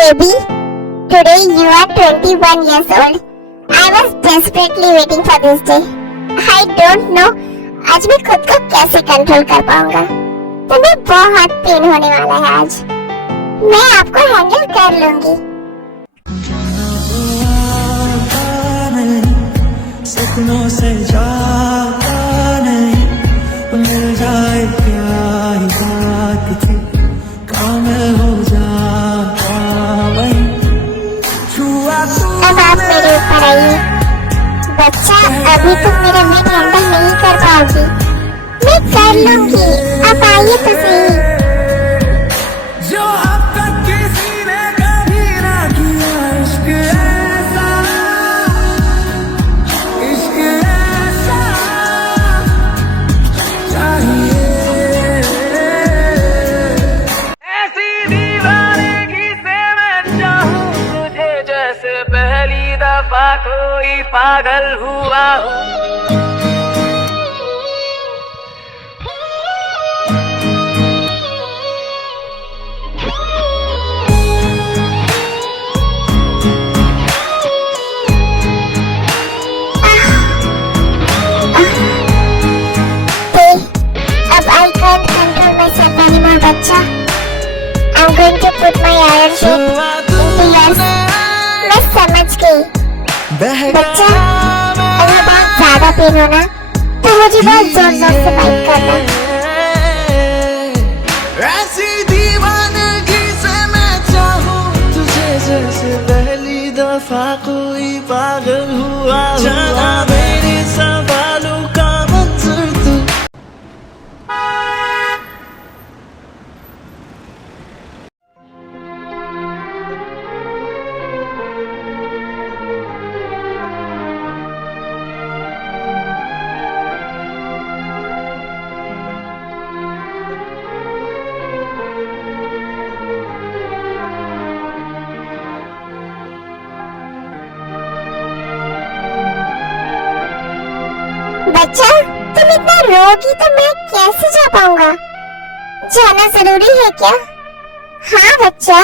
baby, today you are 21 years old. I was desperately waiting for this day. I don't know आज मैं खुद को कैसे control कर पाऊंगा। तुम्हें बहुत पेन होने वाला है आज। मैं आपको हैंडल कर लूंगी। सपनों से जाता नहीं, मिल जाए क्या ही बात थी, काम हो जाता वही। अब आप मेरे ऊपर आइए। बच्चा, अभी तुम मेरा मिड हैंडल नहीं कर पाओगी। मैं कर लूंगी, अब आइए तो सही। जो अब तक किसी ने कभी ना किया, इश्क ऐसा चाहिए। ऐसी दीवानगी से मैं चाहूं तुझे, जैसे पहली दफा कोई पागल हुआ हो। बच्चा, I'm going to put my iron sheet into yours. मैं समझ गई। बच्चा, अगर बहुत ज़्यादा पेन हो ना, तो मुझे बहुत जोर-जोर से बाइट करना। ऐसी दीवानगी से मैं चाहूं तुझे, जैसे पहली दफा कोई पागल हुआ। जाना मेरे सवालों का मंजर तू। बच्चा, तुम इतना रोगी तो मैं कैसे जा पाऊंगा? जाना जरूरी है क्या? हाँ बच्चा,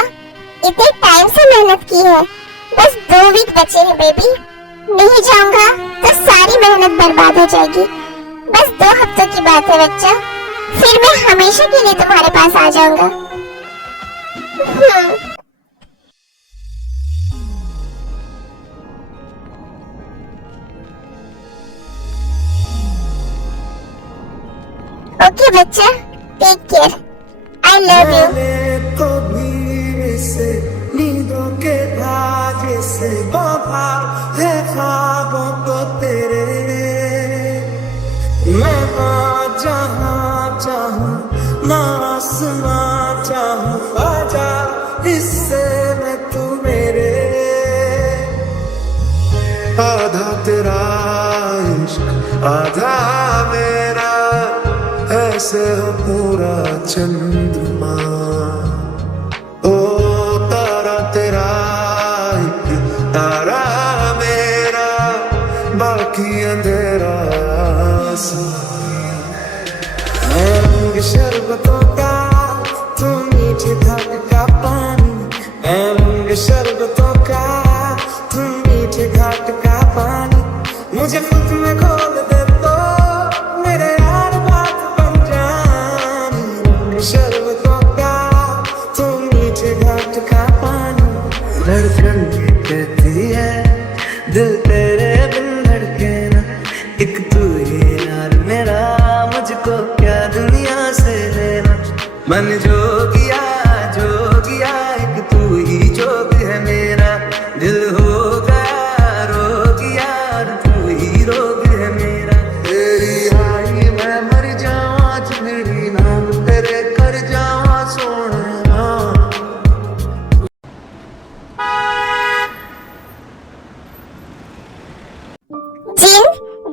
इतने टाइम से मेहनत की है, बस 2 वीक बचे हैं बेबी। नहीं जाऊंगा तो सारी मेहनत बर्बाद हो जाएगी। बस 2 हफ्तों की बात है बच्चा, फिर मैं हमेशा के लिए तुम्हारे पास आ जाऊंगा। ओके बच्चा, take care, I love you. को भी से नींदों के धागे से बांधा है ख्वाबों को तेरे। मैं जहाँ चाहूँ, ना आसमां चाहूँ, आजा हिस्से में तू मेरे। आधा तेरा इश्क आधा मेरा, ऐसे हो पूरा चंद्रमा। ओ तारा तेरा एक तारा मेरा, बाकी अंधेरा। रंग शरबतों का तू मीठे घाट का पानी, रंग शरबतों का तू मीठे घाट का पानी। मुझे खुद में खोल दे तो मेरे यार बात बन जानी। शरबतों का तू मीठे घाट का पानी। धड़कन कहती है दिल तेरे बिन धड़के ना, एक तू ही यार मेरा, मुझको क्या दुनिया से लेना। मन जो किया एक तू ही जोग है मेरा। दिल हो गया रोग यार, तू ही रोग है मेरा। तेरी आई मैं मर जाऊं आज, मेरी नाम तेरे कर जाऊं सोना।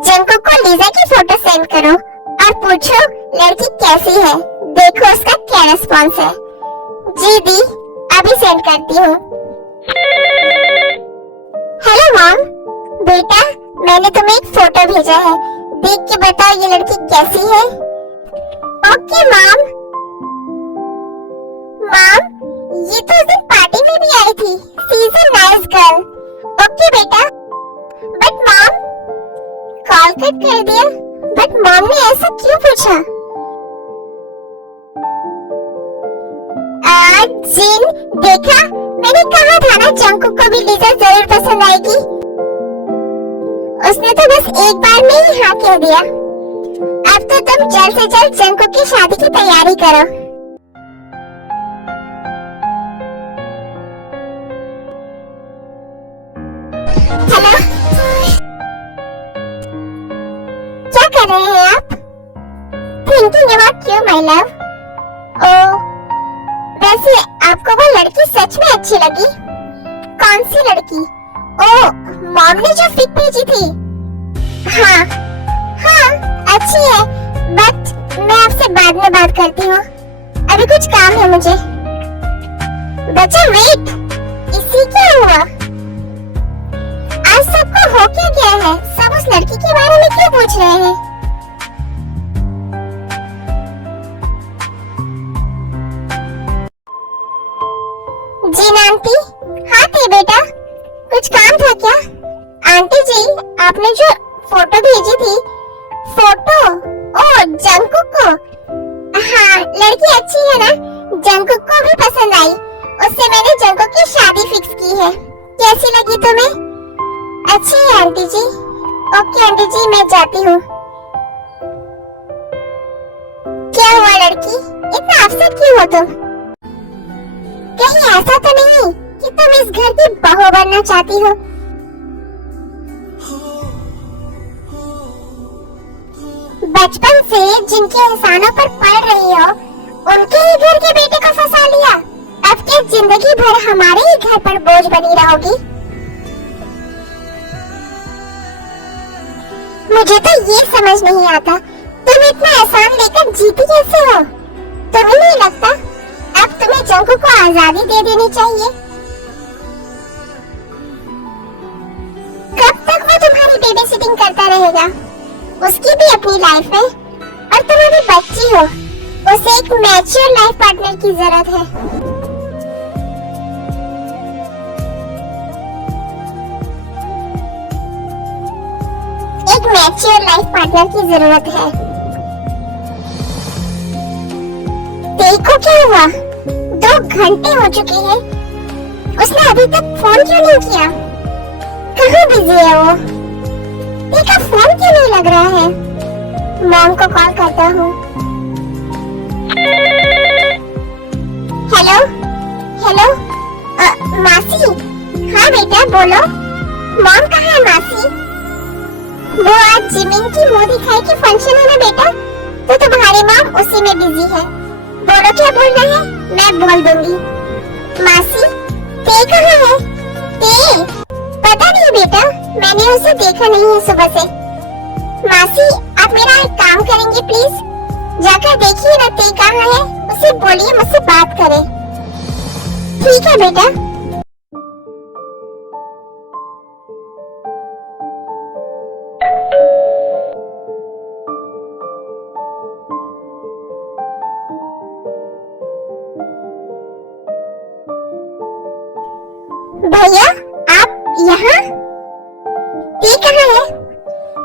जंको को लीजा की फोटो सेंड करो और पूछो लड़की कैसी है। देखो उसका क्या रिस्पॉन्स है। जी दी, अभी सेंड करती हूँ। हेलो मॉम, बेटा मैंने तुम्हें एक फोटो भेजा है, देख के बताओ ये लड़की कैसी है। Okay mom. मॉम, ये तो उस दिन पार्टी पार्टी में भी आई थी। She is a nice girl. Okay बेटा। बट मॉम, कॉल कट कर दिया। बट मॉम ने ऐसा क्यों पूछा? जिन, देखा, मैंने कहा था ना जंकुक को भी लिजा जरूर पसंद आएगी। उसने तो बस एक बार में ही हाँ कह दिया। अब तो तुम जल्द से जल्द जंकुक की शादी की तैयारी करो। हेलो, क्या कर रहे हैं आप? Thinking about you my love. Oh, वैसे आपको वो लड़की सच में अच्छी लगी? कौन सी लड़की? ओह, मॉम ने जो पिक भेजी थी। हाँ हाँ, अच्छी है, बट मैं आपसे बाद में बात करती हूँ, अभी कुछ काम है मुझे। बच्चा वेट, इसी क्या हुआ? आज सबको हो क्या गया है? सब उस लड़की के बारे में क्यों पूछ रहे हैं? जी आंटी। हाँ थे बेटा, कुछ काम था क्या? आंटी जी, आपने जो फोटो भेजी थी। फोटो? ओह, जंकुक को? हाँ, लड़की अच्छी है ना, जंकुक को भी पसंद आई। उससे मैंने जंकुक की शादी फिक्स की है। कैसी लगी तुम्हें? अच्छी है आंटी जी। ओके आंटी जी, मैं जाती हूँ। क्या हुआ लड़की, इतना अपसेट क्यों हो तुम? कहीं ऐसा तो नहीं कि तुम इस घर की बहू बनना चाहती हो? बचपन से जिनके एहसानों पर पल रही हो, उनके ही घर के बेटे को फंसा लिया। अब क्या जिंदगी भर हमारे ही घर पर बोझ बनी रहोगी? मुझे तो ये समझ नहीं आता, तुम इतना एहसान लेकर जीती कैसे हो? तुम्हें नहीं लगता अब तुम्हें जंकुक को आजादी दे देनी चाहिए? कब तक वो तुम्हारी बेबी सिटिंग करता रहेगा? उसकी भी अपनी लाइफ है और तुम अभी बच्ची हो। उसे एक मैच्योर लाइफ पार्टनर की जरूरत है। एक मैच्योर लाइफ पार्टनर की जरूरत है। देखो क्या हुआ, 2 घंटे हो चुके हैं, उसने अभी तक फोन क्यों नहीं किया? कहाँ बिजी है वो? देखा, फोन क्यों नहीं लग रहा है? मॉम को कॉल करता हूँ। हेलो हेलो, मासी। हाँ बेटा बोलो। मॉम कहाँ है मासी? वो आज जिमिन की मुंह दिखाई की फंक्शन है ना बेटा, तो तुम्हारी मॉम उसी में बिजी है। बोलो क्या बोलना है, मैं बोल दूंगी। मासी, ते कहाँ है? ते पता नहीं बेटा, मैंने उसे देखा नहीं है सुबह से। मासी, आप मेरा एक काम करेंगे प्लीज? जाकर देखिए ना ते कहाँ है, उसे बोलिए मुझसे बात करे। ठीक है बेटा। भैया, आप यहाँ? ते कहाँ है?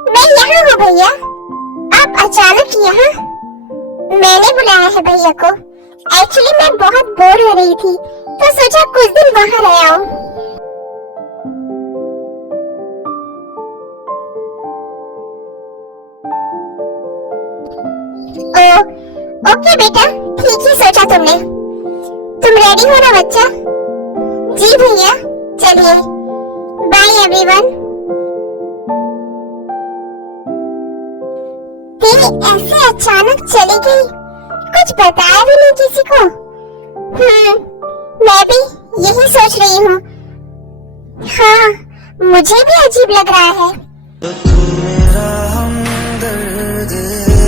मैं यहाँ हूँ भैया। आप अचानक यहाँ? मैंने बुलाया है भैया को। एक्चुअली मैं बहुत बोर हो रही थी, तो सोचा कुछ दिन वहाँ रह आऊँ। ओके बेटा, ठीक ही सोचा तुमने। तुम रेडी हो ना बच्चा? जी भैया, चलिए, बाय एवरीवन। तेरी ऐसे अचानक चली गई, कुछ बताया भी नहीं किसी को? मैं भी यही सोच रही हूँ। हाँ, मुझे भी अजीब लग रहा है। तू मेरा हमदर्द है,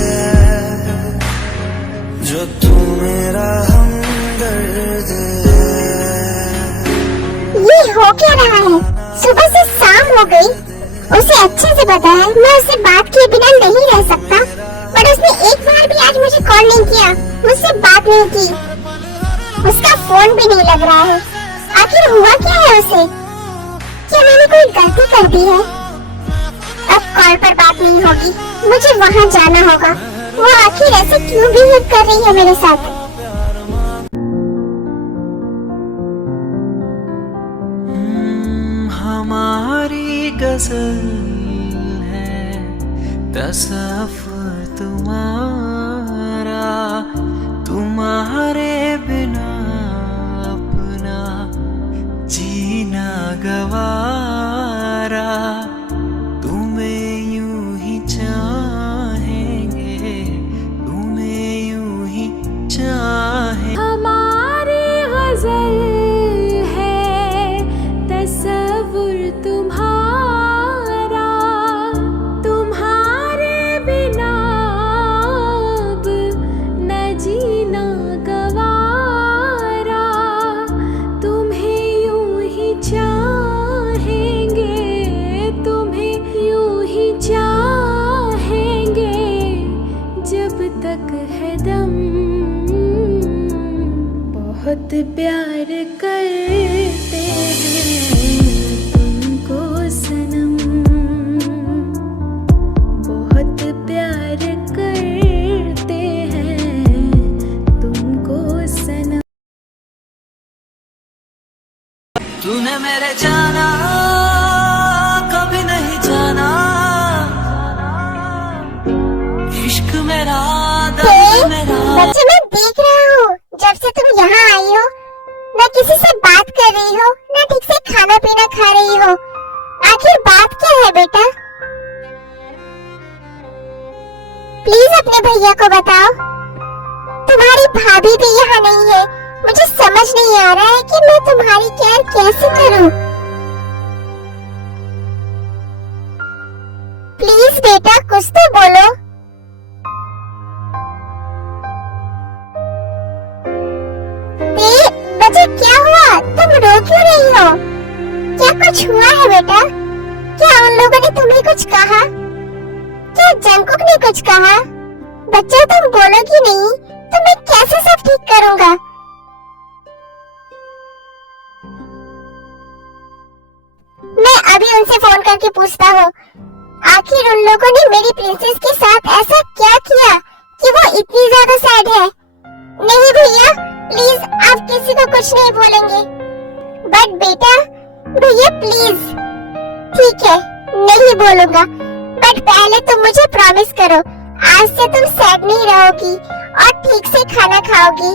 जो तू मेरा हमदर्द है। ये हो क्या रहा है? सुबह से शाम हो गई, उसे अच्छे से पता है मैं उससे बात किए बिना नहीं रह सकता, बट उसने एक बार भी आज मुझे कॉल नहीं किया, मुझसे बात नहीं की, उसका फोन भी नहीं लग रहा है। आखिर हुआ क्या है उसे? क्या मैंने कोई गलती कर दी है? अब कॉल पर बात नहीं होगी, मुझे वहाँ जाना होगा। वो आखिर ऐसे क्यों बिहेव कर रही है मेरे साथ? हमारी गजल है तसव्वुर तुम्हारा, तुम्हारे बिना अपना जीना गवारा, तुम्हें यूं ही चाहेंगे, तुम्हें यूं ही चाहेंगे। हमारी गजल है तसव्वुर तुम्हारा, तुम्हारे बिना अब न जीना गवारा, तुम्हें यूं ही चाहेंगे, तुम्हें यूं ही चाहेंगे जब तक है दम। बहुत प्यार करते हैं तुमको सनम, बहुत प्यार करते हैं तुमको सनम। तूने मेरे जाना कभी नहीं जाना, इश्क मेरा दर्द मेरा। बच्चे मैं देख रहा हूँ, जब से तुम यहाँ आई हो न किसी से बात कर रही हो, न ठीक से खाना पीना खा रही हो। आखिर बात क्या है बेटा? प्लीज अपने भैया को बताओ। तुम्हारी भाभी भी यहाँ नहीं है, मुझे समझ नहीं आ रहा है कि मैं तुम्हारी केयर कैसे करूं। प्लीज बेटा कुछ तो बोलो। बच्चे क्या हुआ? तुम रो क्यों रही हो? क्या कुछ हुआ है बेटा? क्या उन लोगों ने तुम्हें कुछ कहा? क्या जंकुक ने कुछ कहा? बच्चा तुम बोलोगी नहीं तो मैं कैसे सब ठीक करूंगा? मैं अभी उनसे फोन करके पूछता हूँ। आखिर उन लोगों ने मेरी प्रिंसेस के साथ ऐसा क्या किया कि वो इतनी ज्यादा सैड है? नहीं भैया प्लीज, आप किसी को कुछ नहीं बोलेंगे। बट बेटा भैया प्लीज। ठीक है नहीं बोलूंगा, बट पहले तुम मुझे प्रॉमिस करो आज से तुम सैड नहीं रहोगी और ठीक से खाना खाओगी।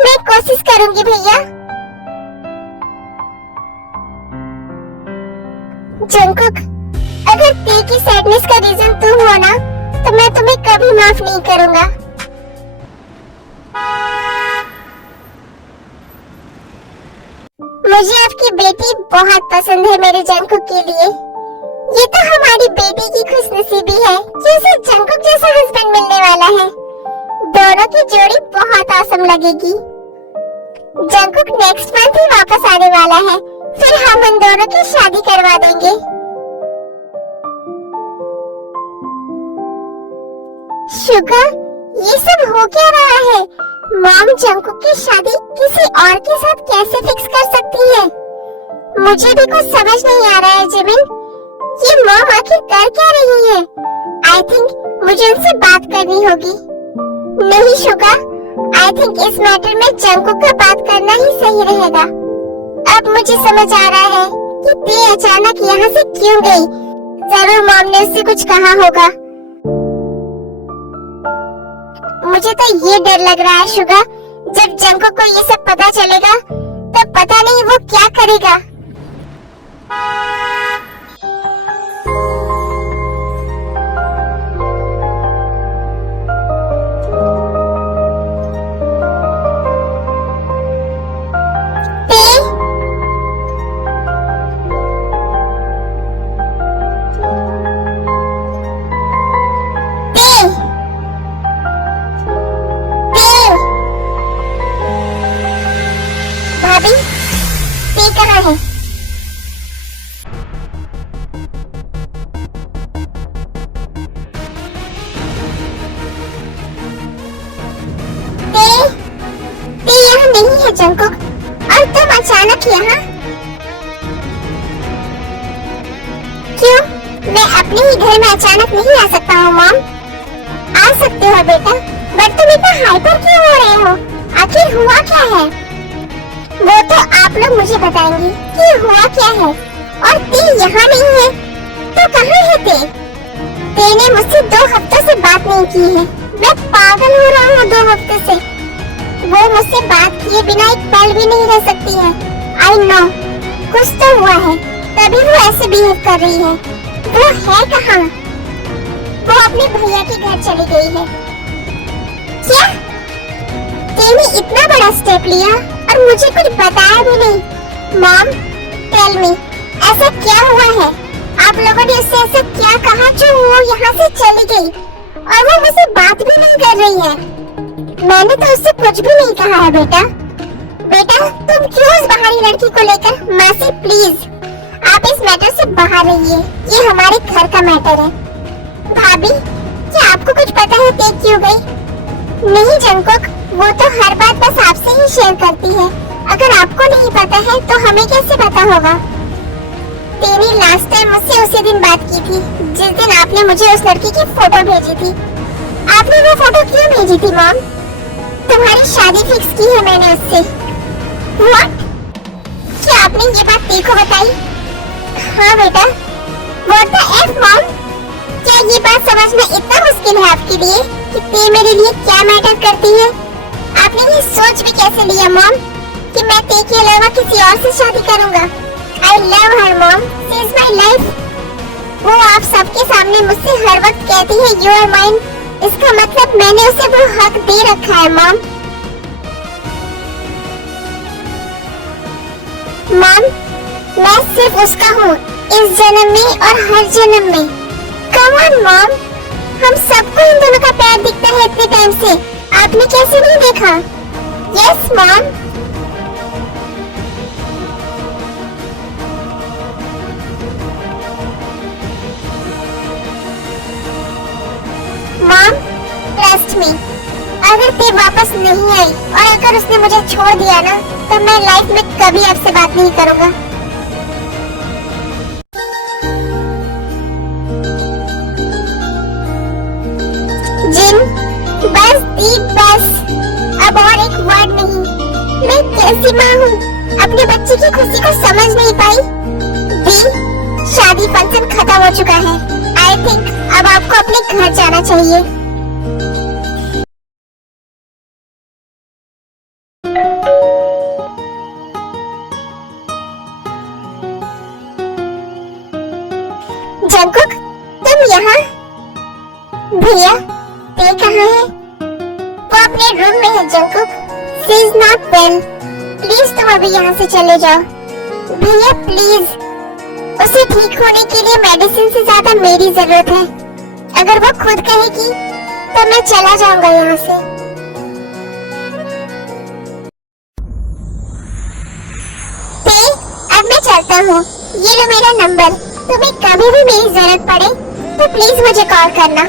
मैं कोशिश करूंगी भैया। जंकुक, अगर ते की सैडनेस का रीजन तुम हो ना, तो मैं तुम्हें कभी माफ नहीं करूंगा। मुझे आपकी बेटी बहुत पसंद है मेरे जंकुक के लिए। ये तो हमारी बेटी की खुशनसीबी है कि उसे जंकुक जैसा हस्बैंड मिलने वाला है। दोनों की जोड़ी बहुत औसम लगेगी। जंकुक नेक्स्ट मंथ ही वापस आने वाला है, फिर हम उन दोनों की शादी करवा देंगे। शुगर, ये सब हो क्या रहा है? मॉम जंकुक की शादी किसी और के साथ कैसे फिक्स कर सकती है? मुझे भी कुछ समझ नहीं आ रहा है जिमिन। ये मॉम आखिर कर क्या रही है? आई थिंक मुझे उनसे बात करनी होगी। नहीं शुगा, आई थिंक इस मैटर में जंकुक का बात करना ही सही रहेगा। अब मुझे समझ आ रहा है कि ते अचानक यहाँ से क्यों गई। जरूर मॉम ने उससे कुछ कहा होगा। मुझे तो ये डर लग रहा है शुगा, जब जंकुक को ये सब पता चलेगा तो पता नहीं वो क्या करेगा। भाभी, ते कहाँ है? ते यहाँ नहीं है जंकुक, और तुम अचानक अचानक यहाँ? क्यों? मैं अपने ही घर में अचानक नहीं आ सकता हूँ मॉम? आ सकते हो बेटा, बट तुम इतना हाइपर क्यों हो रहे हो? आखिर हुआ क्या है? वो तो आप लोग मुझे बताएंगे कि हुआ क्या है। और ते यहाँ नहीं है तो कहाँ है ते? ते ने मुझसे 2 हफ्तों से बात नहीं की है। मैं पागल हो रहा हूँ 2 हफ्ते से। वो मुझसे बात किए बिना एक पल भी नहीं रह सकती है। आई नो, कुछ तो हुआ है, तभी वो ऐसे बिहेव कर रही है। वो है कहाँ? वो अपने भैया के घर चली गई है। क्या? तेने इतना बड़ा स्टेप लिया और मुझे कुछ बताया भी नहीं। मॉम, टेल मी, ऐसा क्या हुआ है? आप लोगों ने उससे ऐसा क्या कहा जो वो यहाँ से चली गई और वो मुझसे बात भी नहीं कर रही है? मैंने तो उससे कुछ भी नहीं कहा है बेटा। बेटा, तुम क्यों उस बाहरी लड़की को लेकर? मासी प्लीज, आप इस मैटर से बाहर रहिए। ये हमारे घर का मैटर है। भाभी, क्या आपको कुछ पता है ते क्यों गई? नहीं जंगकुक, वो तो हर बात बस आपसे ही शेयर करती है। अगर आपको नहीं पता है तो हमें कैसे पता होगा? तेने लास्ट टाइम मुझसे उसी दिन बात की थी जिस दिन आपने मुझे उस लड़की की फोटो भेजी थी। आपने वो फोटो क्यों भेजी थी मॉम? तुम्हारी शादी फिक्स की है मैंने उससे। व्हाट? क्या आपने ये बात ते को बताई? हाँ बेटा। What the F mom? क्या ये बात समझना इतना मुश्किल है आपके लिए कि ते मेरे लिए क्या मैटर करती है? आपने ये सोच भी कैसे लिया मॉम कि मैं ते के अलावा किसी और से शादी करूंगा? I love her mom. She is my life. वो आप सबके सामने मुझसे हर वक्त कहती है You are mine. इसका मतलब मैंने उसे वो हक दे रखा है मॉम। मॉम, मैं सिर्फ उसका हूँ, इस जन्म में और हर जन्म में। Come on मॉम, हम सबको इन दोनों का प्यार दिखता है इतने टाइम से, आपने कैसे नहीं देखा? Yes mom. Mom, trust me, अगर ते वापस नहीं आई और अगर उसने मुझे छोड़ दिया ना, तो मैं लाइफ में कभी आपसे बात नहीं करूंगा। जिन, बस दीप बस, अब और एक वर्ड नहीं। मैं कैसी माँ हूँ, अपने बच्चे की खुशी को समझ नहीं पाई। दी, शादी फंक्शन खत्म हो चुका है। आई थिंक अब आपको अपने घर जाना चाहिए। जंगकुक, तुम यहाँ? भैया, ते कहाँ है? वो अपने रूम में है Jungkook. She is not well. Please तुम अभी यहाँ से चले जाओ। भैया प्लीज, उसे ठीक होने के लिए मेडिसिन से ज्यादा मेरी जरूरत है। अगर वो खुद कहेगी तो मैं चला जाऊंगा यहाँ से। ते, अब मैं चलता हूँ। ये लो मेरा नंबर। तुम्हें कभी भी मेरी जरूरत पड़े तो प्लीज मुझे कॉल करना।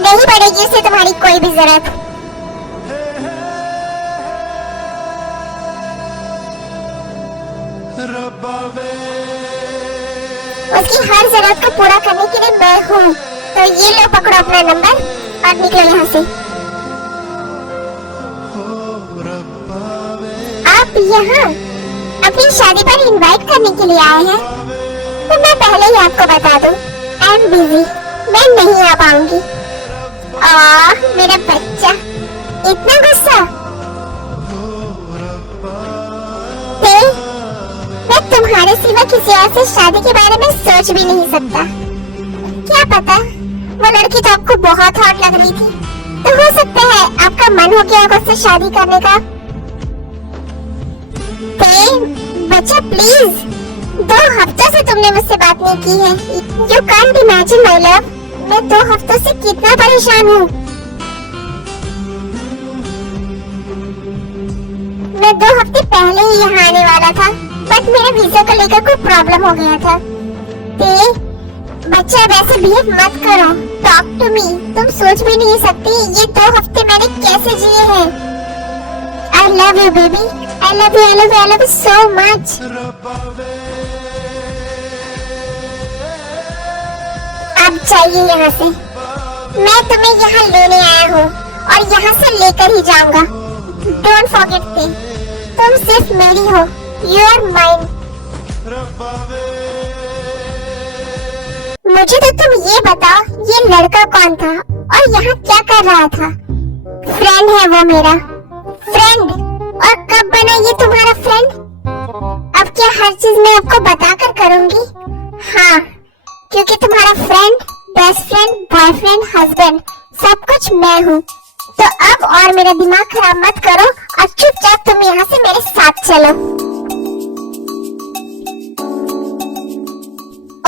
नहीं पड़ेगी उसे तुम्हारी कोई भी जरूरत। उसकी हर जरूरत को पूरा करने के लिए मैं हूँ। तो ये लो, पकड़ो अपना नंबर और निकलो यहाँ से। आप यहाँ अपनी शादी पर इनवाइट करने के लिए आए हैं? तो मैं पहले ही आपको बता दूँ, आई एम बिजी, मैं नहीं आ पाऊंगी। मेरा बच्चा, इतना गुस्सा? मैं तुम्हारे सिवा किसी और से शादी के बारे में सोच भी नहीं सकता। क्या पता, वो लड़की तो आपको बहुत हॉट लग रही थी, तो हो सकता है आपका मन हो गया होगा उससे शादी करने का। बच्चा प्लीज, 2 हफ्तों से तुमने मुझसे बात नहीं की है। You can't imagine my love, मैं 2 हफ्तों से कितना परेशान हूँ। मैं 2 हफ्ते पहले ही यहाँ आने वाला था, बट मेरे वीजा को लेकर कोई प्रॉब्लम हो गया था। बच्चा वैसे बिहेव मत करो। Talk to me. तुम सोच भी नहीं सकती ये 2 हफ्ते मैंने कैसे जिए हैं। I I love you, baby. I love you, I love you, I love you so much. अब जाइए यहाँ से। मैं तुम्हें यहाँ लेने आया हूँ और यहाँ से लेकर ही जाऊंगा। Don't forget me. तुम सिर्फ मेरी हो। You are mine. मुझे तो तुम ये बताओ, ये लड़का कौन था और यहाँ क्या कर रहा था? फ्रेंड है वो मेरा। फ्रेंड? और कब बना ये तुम्हारा फ्रेंड? अब क्या हर चीज मैं आपको बताकर करूंगी? हाँ, क्योंकि तुम्हारा friend, best friend, boyfriend, husband सब कुछ मैं हूँ। तो अब और मेरा दिमाग खराब मत करो और चुपचाप तुम यहाँ से मेरे साथ चलो।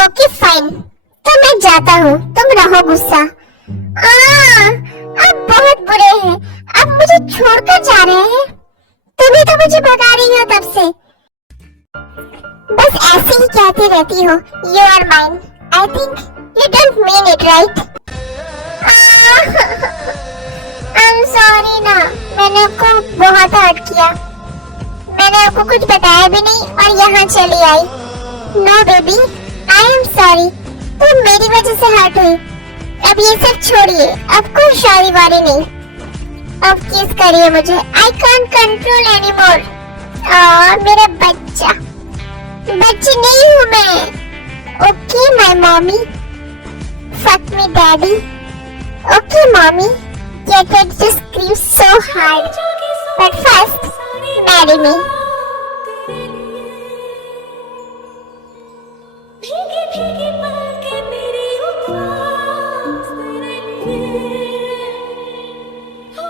ओके फाइन, तो मैं जाता हूँ, तुम रहो गुस्सा। अब बहुत बुरे हैं, अब मुझे छोड़कर जा रहे हैं। तुम्हें तो मुझे भगा रही हो तब से। बस ऐसे ही कहती रहती हो, You are mine. I think you don't mean it, right? I'm sorry ना, मैंने आपको बहुत हर्ट किया। मैंने आपको कुछ बताया भी नहीं और यहाँ चली आई। No baby, I am sorry. तुम मेरी वजह से हर्ट हुई। अब ये सब छोड़िए, अब कोई शादी वाली नहीं। अब किस करिए मुझे। I can't control anymore. मेरा बच्चा। बच्ची नहीं हूँ मैं। Okay, my mommy. Fuck me, daddy. Okay, mommy. Get ready to scream so hard. But first, marry me. भीगी भीगी पलकें मेरी उपवास तेरे लिए। हो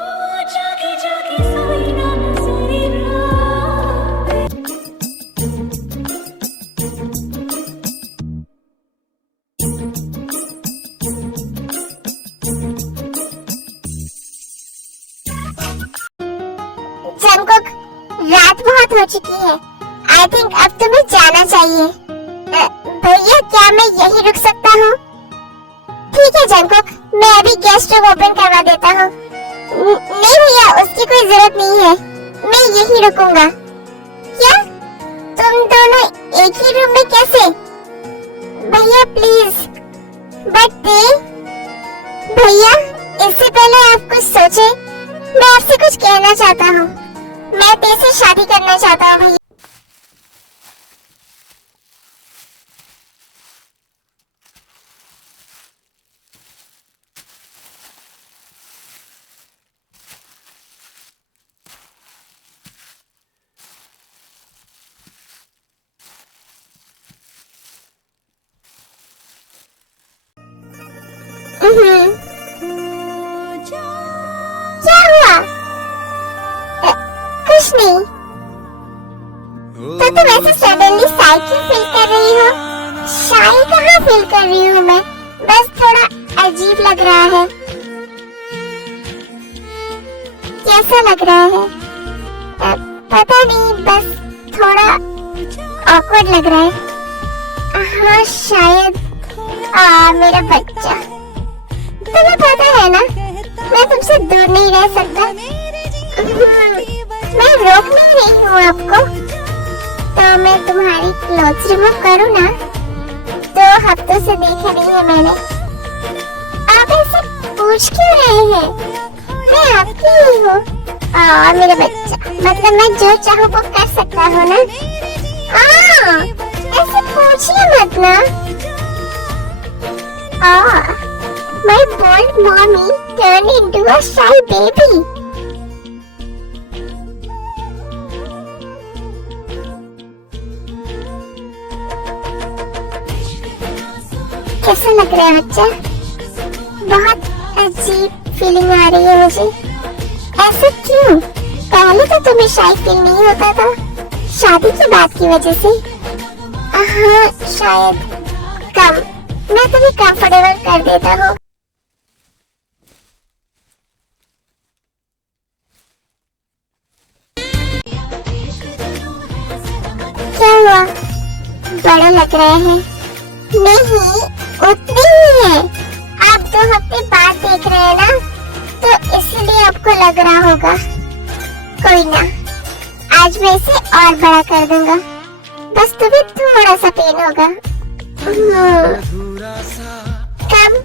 जागी जागी सोई ना मैं सारी रात। जंगकुक, रात बहुत हो चुकी है। आई थिंक अब तुम्हें जाना चाहिए। भैया, क्या मैं यही रुक सकता हूँ? ठीक है जंगकुक, मैं अभी गेस्ट रूम ओपन करवा देता हूँ। नहीं भैया, उसकी कोई जरूरत नहीं है, मैं यही रुकूंगा। क्या तुम दोनों एक ही रूम में कैसे? भैया प्लीज। बट भैया, इससे पहले आप कुछ सोचे, मैं आपसे कुछ कहना चाहता हूँ। मैं तेरे से शादी करना चाहता हूँ भैया। क्या हुआ? कुछ नहीं। तो तुम ऐसे सडनली शाई क्यों फील कर रही हो? शाई कहाँ फील कर रही हूँ मैं, बस थोड़ा अजीब लग रहा है। कैसा लग रहा है? पता नहीं, बस थोड़ा ऑकवर्ड लग रहा है। हाँ शायद। मेरा बच्चा, तुम्हें पता है ना, मैं तुमसे दूर नहीं रह सकता। मैं रोक नहीं रही हूँ आपको। तो मैं तुम्हारी क्लोथ्स रिमूव करूँ ना? 2 हफ्तों से देख रही है मैंने। आप ऐसे पूछ क्यों रहे हैं? मैं आपकी ही हूँ। मेरा बच्चा, मतलब मैं जो चाहूँ वो कर सकता हूँ ना? ऐसे पूछिए मत ना। My bold mommy turned into a shy baby. कैसा लग रहा है बच्चा? बहुत अजीब फीलिंग आ रही है मुझे। ऐसा क्यों? पहले तो तुम्हें शाय फील नहीं होता था, शादी की बात की वजह से। हाँ शायद कम। मैं तुम्हें कंफर्टेबल कर देता हूँ। क्या हुआ? बड़ा लग रहा है। नहीं, उतनी ही है। आप 2 हफ्ते बाद देख रहे हैं ना, तो इसलिए आपको लग रहा होगा। कोई ना, आज मैं इसे और बड़ा कर दूंगा, बस तुम्हें थोड़ा सा पेन होगा। कम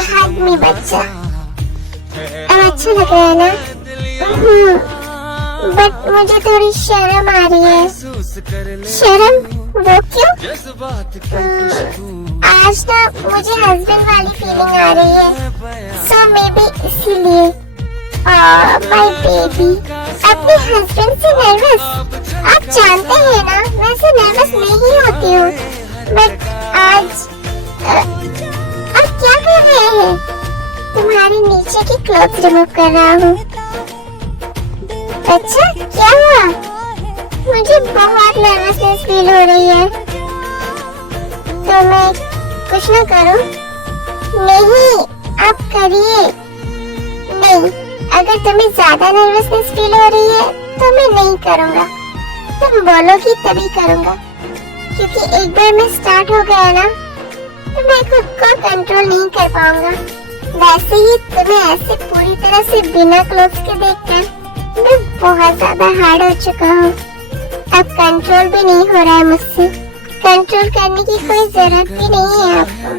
हाथ में बच्चा, अब अच्छा लग रहा है ना? बट मुझे थोड़ी शर्म आ रही है। शर्म? वो क्यों? आज ना मुझे हस्बैंड वाली फीलिंग आ रही है, सो मे बी इसीलिए। माय बेबी, अपने हस्बैंड से नर्वस? आप जानते हैं ना मैं से नर्वस नहीं होती हूँ, बट आज आप क्या कर रहे हैं? तुम्हारे नीचे की क्लॉथ रिमूव कर रहा हूँ। अच्छा, क्या हुआ? मुझे बहुत नर्वसनेस फील हो रही है, तो मैं कुछ ना करूं? नहीं, आप करिए। नहीं, अगर तुम्हें ज्यादा नर्वसनेस फील हो रही है तो मैं नहीं करूंगा। तुम बोलोगी तभी करूंगा, क्योंकि एक बार मैं स्टार्ट हो गया ना तो मैं खुद को कंट्रोल नहीं कर पाऊंगा। वैसे ही तुम्हें ऐसे पूरी तरह से बिना क्लोथ्स के देखकर मैं बहुत ज्यादा हार्ड हो चुका हूँ। अब कंट्रोल भी नहीं हो रहा है मुझसे। कंट्रोल करने की कोई जरूरत भी नहीं है आपको।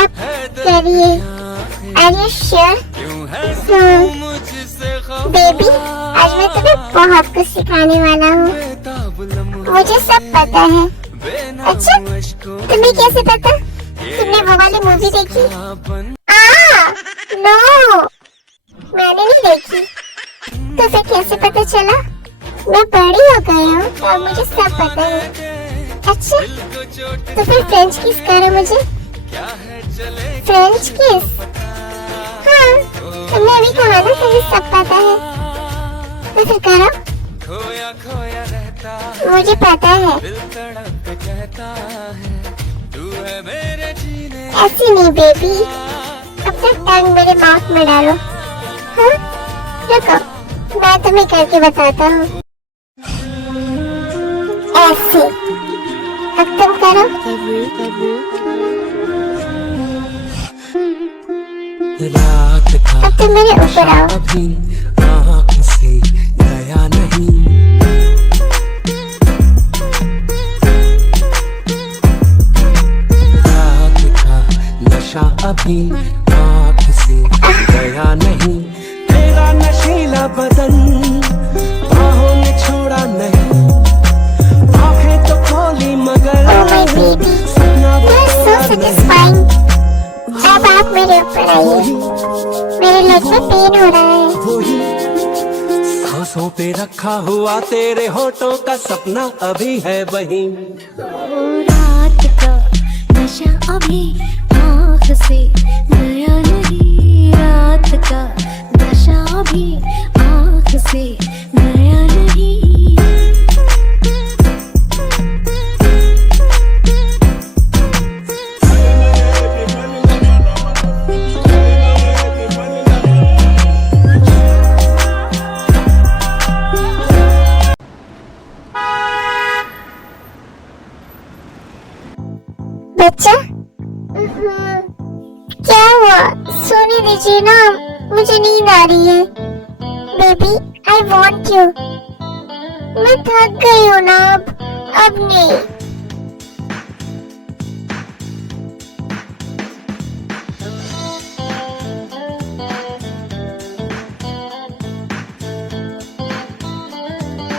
आप करिए। Are you sure? बेबी, आज मैं तुम्हें बहुत कुछ सिखाने वाला हूँ। मुझे सब पता है। अच्छा, तुम्हें कैसे पता? तुमने वो वाली मूवी देखी? नो, मैंने नहीं देखी। तो फिर कैसे पता चला? मैं बड़ी हो गई हूँ तो अब मुझे सब पता है। अच्छा, तो फिर फ्रेंच किस करो मुझे? फ्रेंच किस? हाँ, तुमने अभी कहा ना तुम्हें सब पता है, तो फिर करो। मुझे पता है। ऐसी नहीं बेबी, अपना टंग मेरे माउथ में डालो। हाँ, रुको, मैं तुम्हें करके बताता हूँ। ऐसे, अब तुम करो। अब तुम मेरे ऊपर आओ। आँख से गया नहीं, रात का नशा अभी आँख से गया नहीं। तेरा नशीला बदन बाहों ने छोड़ा नहीं, आँखें तो खोली मगर Oh my baby, you are so satisfying। अब आप मेरे ऊपर आइए, मेरे लेग में पेन हो रहा है। वही सांसों पे रखा हुआ तेरे होठों का सपना अभी है वही। रात का नशा अभी आँख से गया नहीं, रात का नशा अभी आँख से गया नहीं। बच्चा, क्या हुआ? सोने दीजिए ना, मुझे नींद आ रही है। Baby, I want you. मैं थक गई हूँ ना, अब नहीं।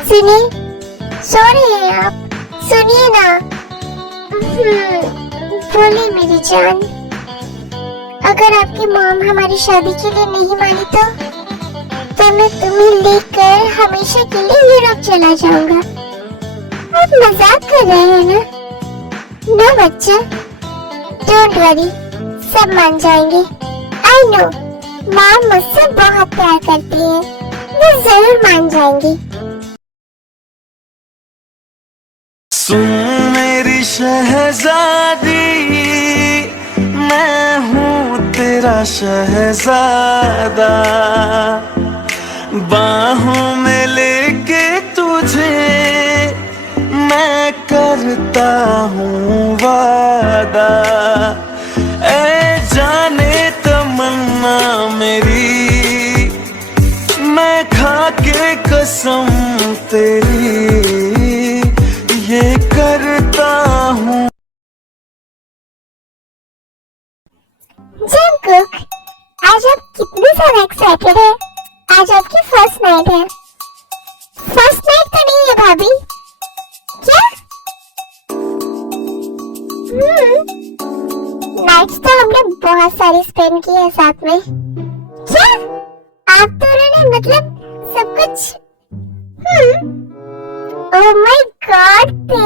सुनिए, सो रहे हैं आप? सुनिए ना। बोले मेरी जान, अगर आपकी मॉम हमारी शादी के लिए नहीं मानी तो मैं तुम्हें लेकर हमेशा के लिए यूरोप चला जाऊंगा। आप मजाक कर रहे हैं ना? नो बच्चा, डोंट वरी, सब मान जाएंगे। आई नो, मॉम मुझसे बहुत प्यार करती है, वो जरूर मान जाएंगी। सुन मेरी शहजादी, मैं हूँ तेरा शहजादा, बाहों में लेके तुझे मैं करता हूँ वादा। ऐ जाने तमन्ना मेरी, मैं खा के कसम तेरी ये करता हूँ। जंगकुक, आज आप कितने ज्यादा एक्साइटेड है? आज आपकी फर्स्ट नाइट है। फर्स्ट नाइट तो नहीं है भाभी, क्या? नाइट्स तो हमने बहुत सारी स्पेंड की है साथ में। क्या? आप दोनों ने मतलब सब कुछ? ओह माय गॉड ते।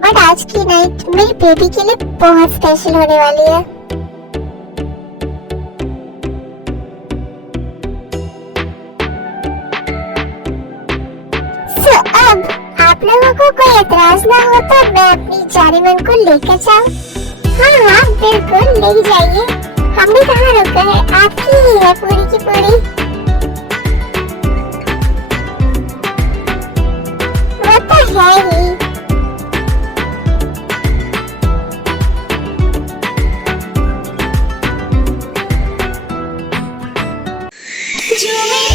बट आज की नाइट मेरी बेबी के लिए बहुत स्पेशल होने वाली है। So, अब आप लोगों को कोई एतराज ना हो तो मैं अपनी जानेमन को लेकर जाऊं? हाँ बिल्कुल ले जाइए। हमने कहाँ रुका है, आपकी ही है पूरी की पूरी। वो तो है ही। जो